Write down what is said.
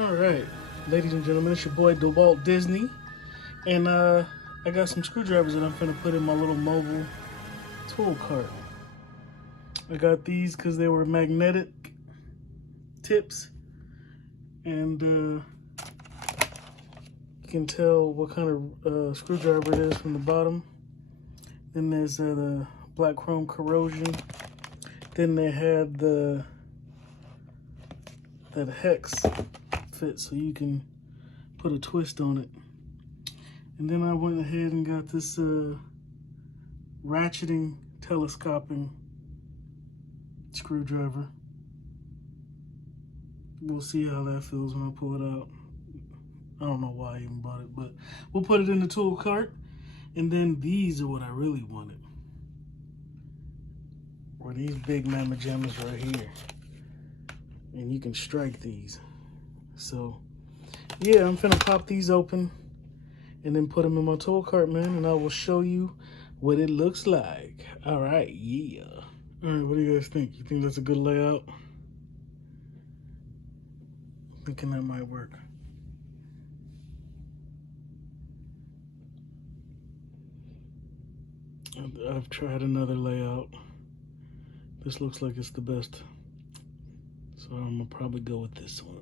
All right, ladies and gentlemen, it's your boy DeWalt Disney, and I got some screwdrivers that I'm gonna put in my little mobile tool cart. I got these because they were magnetic tips, and you can tell what kind of screwdriver it is from the bottom. Then there's the black chrome corrosion. Then they had that hex fit so you can put a twist on it. And then I went ahead and got this ratcheting telescoping screwdriver. We'll see how that feels when I pull it out. I don't know why I even bought it, but we'll put it in the tool cart. And then these are what I really wanted. Or these big mamma jammas right here. And you can strike these. So yeah, I'm finna pop these open and then put them in my tool cart, man, and I will show you what it looks like. All right, yeah. All right, what do you guys think? You think that's a good layout? I'm thinking that might work. I've tried another layout. This looks like it's the best. So I'm gonna probably go with this one.